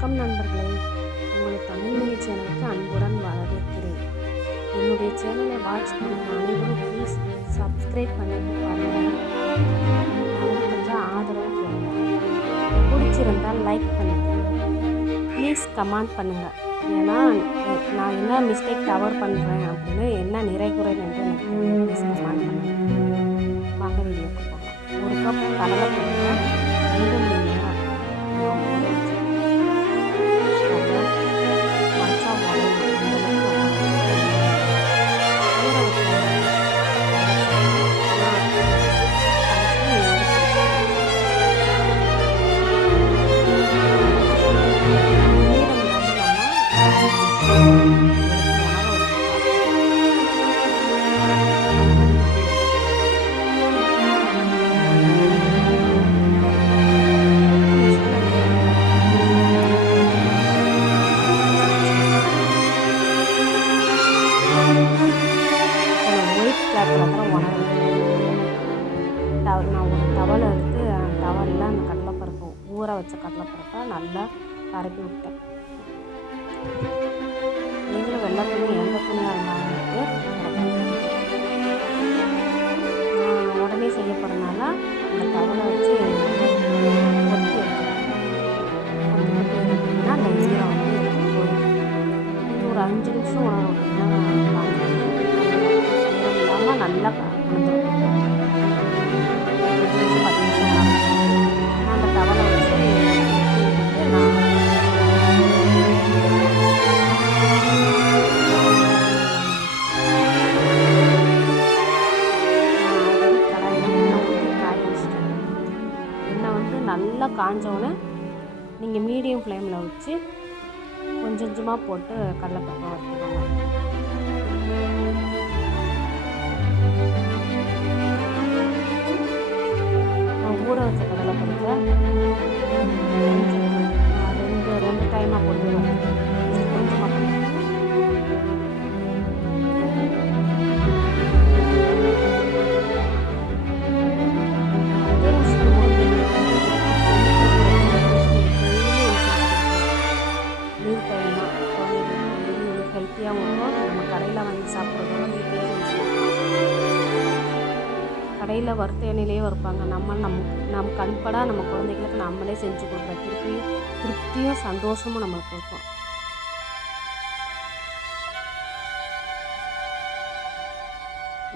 வணக்கம் நண்பர்களே. உங்களை தமிழ்மொழி சேனலுக்கு அன்புடன் வரவேற்கிறேன். என்னுடைய சேனலை வாட்ச் பண்ணுற அனைவரும் ப்ளீஸ் சப்ஸ்கிரைப் பண்ணிட்டு பாருங்கள் கொஞ்சம் ஆதரவு கொடுங்க. பிடிச்சிருந்தால் லைக் பண்ணுங்கள் ப்ளீஸ் கமெண்ட் பண்ணுங்கள் ஏன்னா நான் என்ன மிஸ்டேக் கவர் பண்ணுறேன் அப்படின்னு என்ன நிறைகுறை என்று எனக்கு ப்ளீஸ் கமெண்ட் பண்ணுங்கள் வாங்க வீடியோக்கு போகலாம். ஒரு கப் கடலை வச்ச கடலைப்பருப்பை நல்லா பரப்பி விட்டேன். நீங்களும் வெள்ளை துணி எந்த துணியாக இருந்தாலும் உடனே செய்ய போகிறனால காஞ்சோடனே நீங்கள் மீடியம் ஃப்ளேமில் வச்சு கொஞ்சம் கொஞ்சமாக போட்டு கடலைப்பருப்பை வறுத்துக்கோங்க. கடையில் வறுத்த எண்ணெயிலே வறுப்பாங்க நம்ம நம் நம் கண்படா நம்ம குழந்தைகளுக்கு நம்மளே செஞ்சு கொடுக்குற திருப்தியும் திருப்தியும் சந்தோஷமும் நம்மளுக்கு இருக்கும்.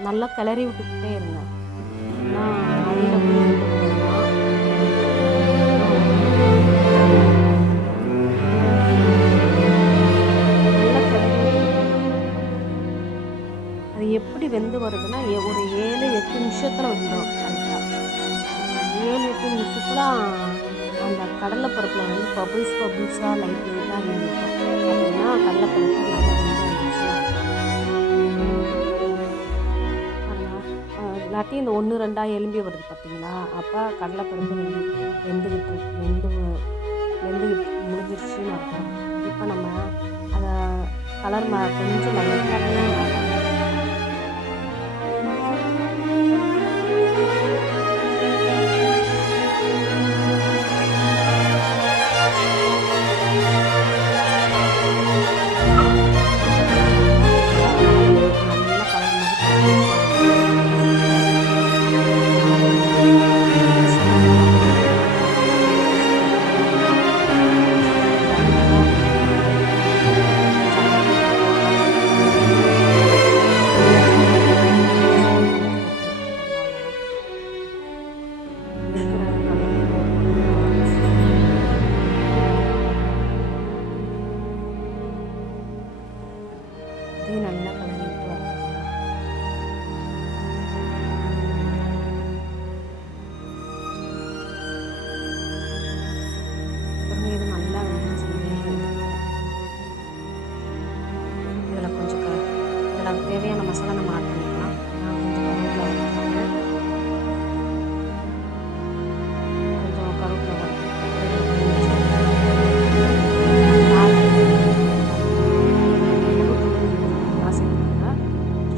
நல்லா கிளறி விட்டுக்கிட்டே இருங்க. ஏன்னா அடியில் போய் எப்படி வெந்து வருதுன்னா ஒரு ஏழு எட்டு நிமிஷத்தில் வந்துடும் ஏழு எட்டு நிமிஷத்தில் அந்த கடலைப்பருப்பில் வந்து பபுள்ஸ் பபுள்ஸாக லைட் லைட்டாக இருக்கும் அப்படின்னா கடலைப்பருப்பு இல்லாட்டி இந்த ஒன்று ரெண்டாக எலும்பி வருது பார்த்தீங்களா அப்போ கடலைப்பருப்பு வெந்து வெந்துக்கிட்டு வெந்து வெந்துக்கிட்டு முடிஞ்சிருச்சுன்னு அர்த்தம். இப்போ நம்ம அதை கலர் கொஞ்சம் லைட்டாக அதையும் நல்லா கலந்து விட்டு அப்புறம் இது நல்லா வெந்துச்சு இதில் கொஞ்சம் இதில் தேவையான மசாலா நம்ம ஆட்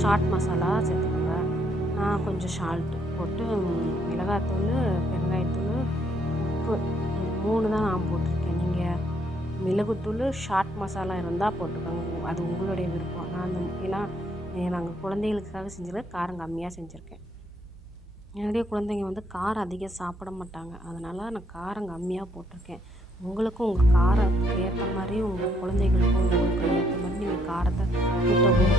சாட் மசாலா சேர்த்துக்கோங்க. நான் கொஞ்சம் சால்ட்டு போட்டு மிளகாத்தூள் பெருங்காயத்தூள் உப்பு மூணு தான் நான் போட்டிருக்கேன். நீங்கள் மிளகுத்தூள் ஷாட் மசாலா இருந்தால் போட்டுக்கோங்க. அது உங்களுடைய விருப்பம். நான் அந்த ஏன்னா நாங்கள் குழந்தைகளுக்காக செஞ்சதில் காரம் கம்மியாக செஞ்சுருக்கேன். என்னுடைய குழந்தைங்க வந்து காரம் அதிகம் சாப்பிட மாட்டாங்க. அதனால் நான் காரம் கம்மியாக போட்டிருக்கேன். உங்களுக்கும் உங்கள் காரத்துக்கு ஏற்ற மாதிரி உங்கள் குழந்தைகளுக்கும் உங்களுக்கு ஏற்ற மாதிரி நீங்கள் காரத்தை கூட்டவும்